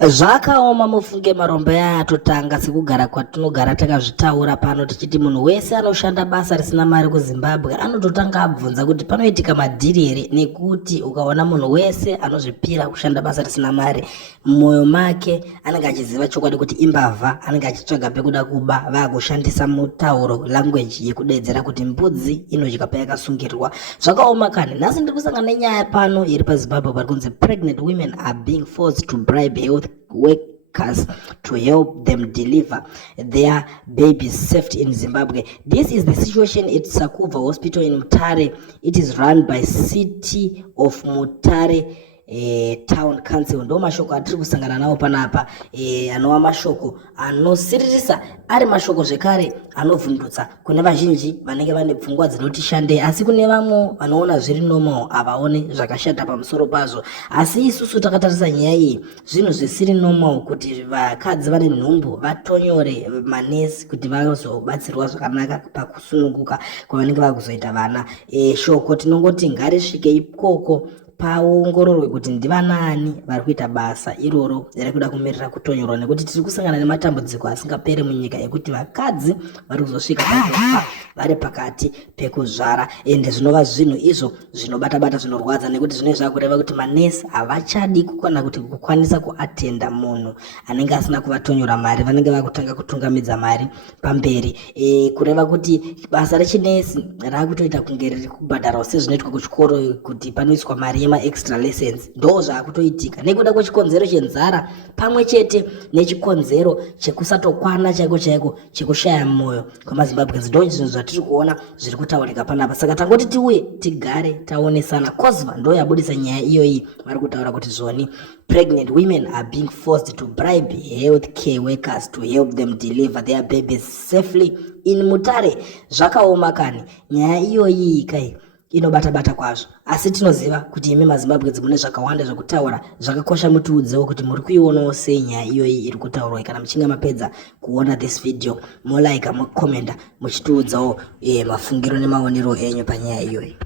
Zvakaoma mufunge marombe atotanga sekugara kwatinogara takazvitaura pano tichiti munhu wese anoshanda basa risina mari kuZimbabwe anototanga abvunza kuti panoitika madhiri here, nekuti ukaona munhu wese anozvipira kushanda basa risina mari mumwoyo make anenge achiziva chokwadi kuti imbavha, anenge achitsvaga pekuda kuba vakushandisa mutauro language yekudedzera kuti mbudzi inodya payakasungirirwa. Zvakaoma kani. Nhasi ndiri kusangana nenyaya pano iri paZimbabwe pari kunzi pregnant women are being forced to bribe health workers to help them deliver their babies safely in Zimbabwe. This is the situation at Sakuva Hospital in Mutare. It is run by City of Mutare Town Council. Ndo mashoko atiri kusangana nawo panapa, anova mashoko anosiririsa ari mashoko zvekare anovhundutsa kune vazhinji vanenge vane pfungwa dzinoti shandei, asi kune vamwe vanoona zviri normal avaone zvakashata pamusoro pazvo. Asi isusu takatarisa nyaya iyi zvinhu zvisiri normal kuti vakadzi vane nhumbu vatonyore manesi kuti vazobatsirwa zvakanaka pakusununguka kwavanenge vakuzoita vana. Shoko tinongoti ngarisvike ikoko paongororwe kuti ndivanani vari kuita basa iroro riri kuda kumirira kutonyorwa, nekuti tiri kusangana nematambudziko asingaperi munyika ekuti vakadzi vari kuzosvika pakufa vari pakati pekuzvara, ende zvinova zvinhu izvo zvinobata-bata zvinorwadza, nekuti zvinenge zvakureva kuti manesi havachadi kukona kuti kukwanisa kuatenda munhu anenge asina kuvatonyora mari, vanenge vakutanga kutungamidza mari pamberi, kureva kuti basa rechinesi raakutoita kunge riri kubhadharwa sezvinoitwa kuchikoro kuti panoiswa mari extra lessons. Ndo zvaakutoitika nekuda kwechikonzero chenzara pamwe chete nechikonzero chekusatokwana chaiko chaiko chekushaya mwoyo kwamaZimbabweans. Ndo zvinhu zvatiri kuona zviri kutaurika panapa, saka tangoti tiuye tigare taonesana. Kozva ndo yabudisa nyaya iyoyi, vari kutaura kuti zvoni pregnant women are being forced to bribe healthcare workers to help them deliver their babies safely in Mutare. Zvakaoma kani nyaya iyoyi kai inobata-bata kwazvo, asi tinoziva kuti imi maZimbabwe mune zvakawanda zvekutaura. Zvakakosha mutiudzewo kuti muri kuionawo sei nyaya iyoyi iri kutaurwa. Kana muchinge mapedza kuona this video molaika, mokomenda muchitiudzawo mafungiro nemaonero enyu panyaya iyoyi.